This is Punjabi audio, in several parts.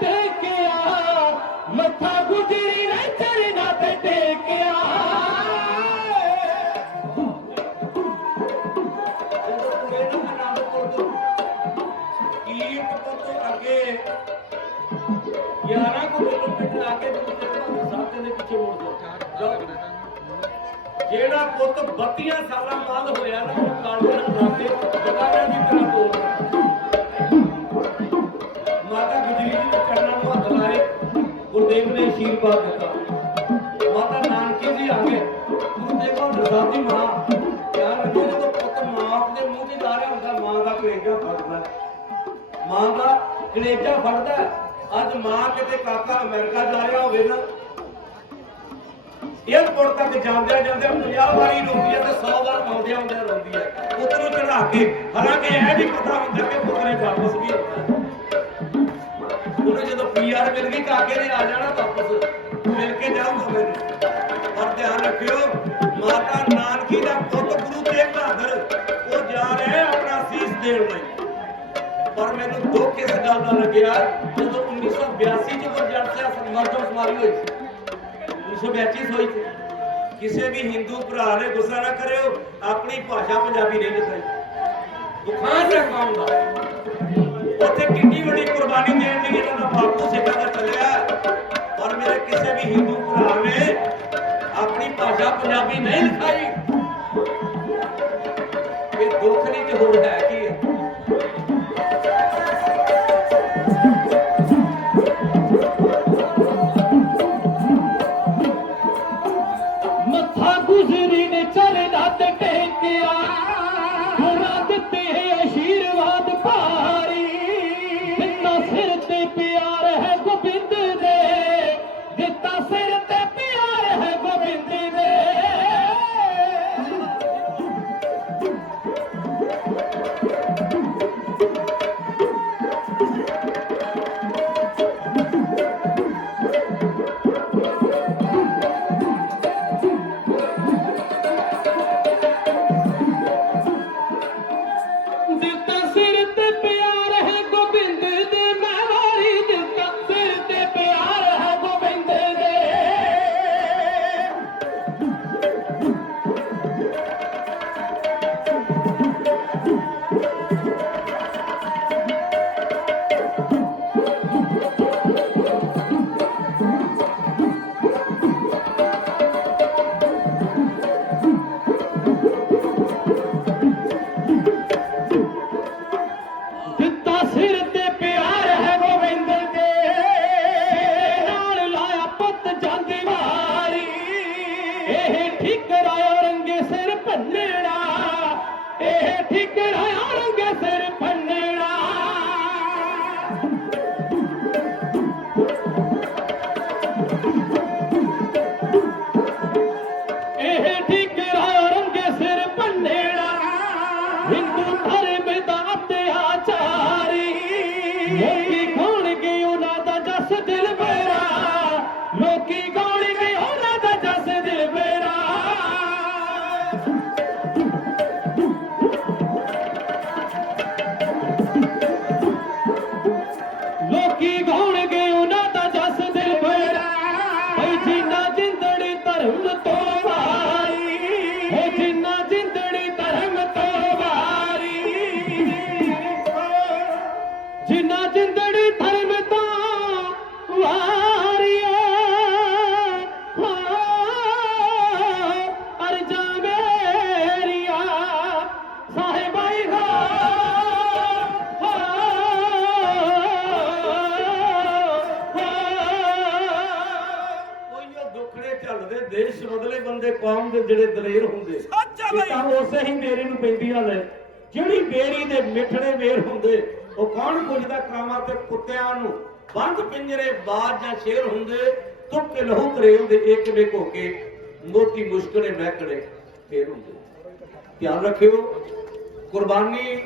ਟੇਕਿਆ, ਮੱਥਾ ਗੁਜਰੀ ਨੇ ਚਰਨਾਂ ਤੇ ਟੇਕਿਆ। ਕੀਰਤ ਤੋਂ ਅੱਗੇ 11 ਕਿਲੋਮੀਟਰ ਅੱਗੇ ਸਾਥ ਦੇ ਪਿੱਛੇ ਮੁੜ ਜਾਓ। ਜਿਹੜਾ ਪੁੱਤ 32 ਸਾਲਾਂ ਬਾਅਦ ਦੇਖੋ ਮਾਂ ਯਾਰ ਜਦੋਂ ਪੁੱਤ ਮਾਂ ਦੇ ਮੂੰਹ ਤੇ ਜਾ ਹੁੰਦਾ, ਮਾਂ ਦਾ ਕਲੇਜਾ ਫੜਦਾ। ਮਾਂ ਦਾ ਕਲੇਜਾ ਫੜਦਾ, ਅੱਜ ਮਾਂ ਕਿਤੇ ਕਾਕਾ ਅਮਰੀਕਾ ਜਾ ਰਿਹਾ ਹੋਵੇ ਨਾ ਏਅਰਪੋਰਟ ਤੱਕ ਜਾਂਦਿਆਂ ਜਾਂਦਿਆਂ 50 ਵਾਰੀ ਰੋਂਦੀ ਹੈ ਤੇ 100 ਵਾਰ ਆਉਂਦਿਆਂ ਆਉਂਦਿਆਂ ਰੋਂਦੀ ਹੈ ਪੁੱਤ ਨੂੰ ਚੜਾ ਕੇ, ਹਾਲਾਂਕਿ ਇਹ ਵੀ ਪਤਾ ਹੁੰਦਾ ਕਿ ਪੁੱਤ ਨੇ ਵਾਪਸ ਵੀ ਆਉਣਾ। ਉਹਨੇ ਜਦੋਂ ਪੀਆਰ ਮਿਲ ਗਈ, ਕਾਕੇ ਨੇ ਆ ਜਾਣਾ ਵਾਪਸ। ਮਿਲ ਕੇ ਜਾਊਗਾ ਮੈਨੂੰ ਪਰ ਧਿਆਨ ਰੱਖਿਓ, ਮਾਤਾ ਨਾਨਕੀ ਦਾ ਪੁੱਤ ਗੁਰੂ ਤੇਗ ਬਹਾਦਰ ਉਹ ਜਾ ਰਿਹਾ ਆਪਣਾ ਸੀਸ ਦੇਣ ਲਈ। ਪਰ ਮੈਨੂੰ ਦੁੱਖ ਇਸ ਗੱਲ ਦਾ ਲੱਗਿਆ, ਜਦੋਂ 1982 ਚ ਗੁਰਜੰਟ ਸਿੰਘ ਮਰਦਮ ਸਮਾਰੀ ਹੋਈ ਸੀ। 1982 ਹੋਈ ਸੀ। ਕਿਸੇ ਵੀ ਹਿੰਦੂ ਭਰਾ ਨੇ ਗੁੱਸਾ ਨਾ ਕਰਿਓ, ਆਪਣੀ ਭਾਸ਼ਾ ਪੰਜਾਬੀ ਨਹੀਂ ਲਿਖਾਈ। ਦੁਖਾਂ ਦਾ ਕੰਮ ਦਾ। ਉੱਥੇ ਕਿੰਨੀ ਵੱਡੀ ਕੁਰਬਾਨੀ ਦੇਣ ਲਈ ਇਹਨਾਂ ਦਾ ਬਾਪੂ ਸਿੱਖਾਂ ਦਾ ਚੱਲਿਆ। ਹਿੰਦੂ ਭਰਾ ਨੇ ਆਪਣੀ ਭਾਸ਼ਾ ਪੰਜਾਬੀ ਨਹੀਂ ਲਿਖਾਈ। ਇਹ ਦੁੱਖ ਨਹੀਂ ਤੇ ਹੋਰ ਹੈ ਕੀ ਹੈ? ਇਹ ਠਿਕਰਾਇਆ ਰੰਗੇ ਸਿਰ ਭੰਨਣਾ ਲੋਕੀ ਗਾਉਣਗੇ ਉਹਨਾਂ ਦਾ ਜਸ ਦਿਲ ਮੇਰਾ ਭਈ ਜਿੰਨਾ ਜਿੰਦੜੀ ਧਰਮ ਤੋਂ ਵਾਰੀ ਹੋ ਜਿੰਨਾ ਜਿੰਦੜੀ ਧਰਮ ਤੋਂ ਵਾਰੀ। ਜਿੰਨਾ ਜਿੰਦੜੀ ਬੰਦੇ ਕੌਮ ਦੇ ਜਿਹੜੇ ਦਲੇਰ ਹੁੰਦੇ ਆ ਤਾਂ ਉਸੇ ਹੀ ਮੇਰੀ ਨੂੰ ਪੈਂਦੀਆਂ ਲੈ। ਜਿਹੜੀ ਬੇਰੀ ਦੇ ਮਿੱਠੜੇ ਵੇਰ ਹੁੰਦੇ ਉਹ ਕੌਣ ਪੁੱਛਦਾ ਕਾਮਾਂ ਤੇ ਕੁੱਤਿਆਂ ਨੂੰ? ਬੰਦ ਪਿੰਜਰੇ ਬਾਜ ਜਾਂ ਸ਼ੇਰ ਹੁੰਦੇ ਤੁੱਕ ਲਹੂ ਤਰੇਲ ਦੇ ਇੱਕ ਵੇਕ ਹੋ ਕੇ ਮੋਤੀ ਮੁਸ਼ਕਲੇ ਮਹਿਕੜੇ ਫੇਰ ਹੁੰਦੇ। ਧਿਆਨ ਰੱਖਿਓ ਕੁਰਬਾਨੀ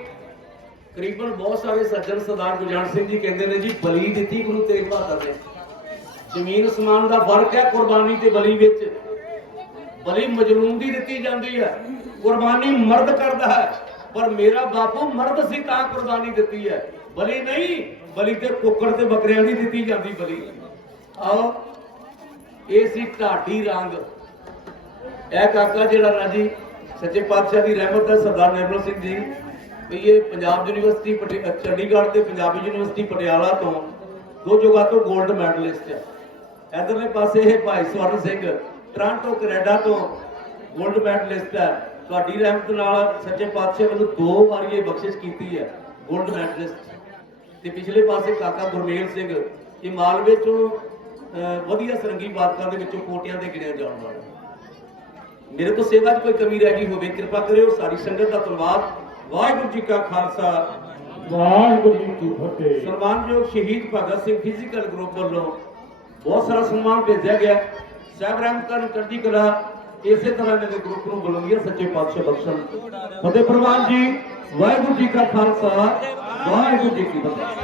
ਕਰੀਬਨ ਬਹੁਤ ਸਾਰੇ ਸੱਜਣ ਸਰਦਾਰ ਗੁਰਜਾਨ ਸਿੰਘ ਜੀ ਕਹਿੰਦੇ ਨੇ ਜੀ ਬਲੀ ਦਿੱਤੀ ਗੁਰੂ ਤੇਗ ਬਹਾਦਰ ਨੇ। ਜ਼ਮੀਨ ਅਸਮਾਨ ਦਾ ਫ਼ਰਕ ਹੈ ਕੁਰਬਾਨੀ ਤੇ ਬਲੀ ਵਿੱਚ। ਬਲੀ ਮਜਲੂਮ ਦੀ ਦਿੱਤੀ ਜਾਂਦੀ ਹੈ। ਕੁਰਬਾਨੀ ਮਰਦ ਕਰਦਾ ਹੈ। ਪਰ ਮੇਰਾ ਬਾਪੂ ਮਰਦ ਸੀ ਤਾਂ ਕੁਰਬਾਨੀ ਦਿੱਤੀ ਹੈ। ਬਲੀ ਨਹੀਂ ਬਲੀ ਤੇ ਕੁੱਕੜ ਤੇ ਬੱਕਰਿਆਂ ਦੀ ਦਿੱਤੀ ਜਾਂਦੀ ਬਲੀ ਆਓ, ਇਹ ਸੀ ਢਾਡੀ ਰੰਗ। ਇਹ ਕਾਕਾ ਜਿਹੜਾ ਨਾ ਜੀ, ਸੱਚੇ ਪਾਤਸ਼ਾਹ ਦੀ ਰਹਿਮਤ ਹੈ ਸਰਦਾਰ ਨਿਰਮਲ ਸਿੰਘ ਜੀ, ਵੀ ਇਹ ਪੰਜਾਬ ਯੂਨੀਵਰਸਿਟੀ ਪਟਿ- ਚੰਡੀਗੜ੍ਹ ਤੇ ਪੰਜਾਬੀ ਯੂਨੀਵਰਸਿਟੀ ਪਟਿਆਲਾ ਤੋਂ ਦੋ ਜਗ੍ਹਾ ਤੋਂ 골ਡ ਮੈਡਲਿਸਟ ਹੈ। ਇਧਰਲੇ ਪਾਸੇ ਇਹ ਭਾਈ ਸਵਰਨ ਸਿੰਘ ਟ੍ਰਾਂਟੋ ਕੈਨੇਡਾ ਤੋਂ 골ਡ ਮੈਡਲਿਸਟ ਹੈ। ਤੁਹਾਡੀ ਰਹਿਮਤ ਨਾਲ ਸੱਚੇ ਪਾਤਸ਼ਾਹ ਵੱਲੋਂ ਦੋ ਵਾਰੀ ਇਹ ਬਖਸ਼ਿਸ਼ ਕੀਤੀ ਹੈ 골ਡ ਮੈਡਲਿਸਟ ਤੇ ਪਿਛਲੇ ਪਾਸੇ ਕਾਕਾ ਗੁਰਮੇਲ ਸਿੰਘ ਇਹ ਮਾਲਵੇ ਤੋਂ ਅਹ, ਵਧੀਆ ਸਰੰਗੀ ਬਾਦਕਾਂ ਦੇ ਵਿੱਚੋਂ ਕੋਟਿਆਂ ਦੇ ਗਿਣਿਆ ਜਾਣ ਵਾਲਾ ਮੇਰੇ ਤੋਂ ਸੇਵਾ 'ਚ ਕੋਈ ਕਮੀ ਰਹਿ ਗਈ ਹੋਵੇ ਕਿਰਪਾ ਕਰਿਓ ਸਾਰੀ ਸੰਗਤ ਦਾ ਧੰਨਵਾਦ। ਵਾਹਿਗੁਰੂ ਜੀ ਕਾ ਖਾਲਸਾ। ਵਾਹਿਗੁਰੂ ਜੀ ਕੀ ਫਤਿਹ। ਸਨਮਾਨਯੋਗ ਸ਼ਹੀਦ ਭਗਤ ਸਿੰਘ ਫਿਜ਼ੀਕਲ ਗਰੁੱਪ ਵੱਲੋਂ ਬਹੁਤ ਸਾਰਾ ਸਨਮਾਨ ਭੇਜਿਆ ਗਿਆ। ਸਾਹਿਬ ਰਹਿਮਤਨ ਚੜ੍ਹਦੀ ਕਲਾ, ਇਸੇ ਤਰ੍ਹਾਂ ਦੇ ਗਰੁੱਪ ਨੂੰ ਬੁਲੰਦੀਆਂ ਸੱਚੇ ਪਾਤਸ਼ਾਹ ਬਖਸ਼ਣ। ਫਤਿਹ ਪ੍ਰਵਾਨ ਜੀ, ਵਾਹਿਗੁਰੂ ਜੀ ਕਾ ਖਾਲਸਾ, ਵਾਹਿਗੁਰੂ ਜੀ ਕੀ ਫਤਿਹ।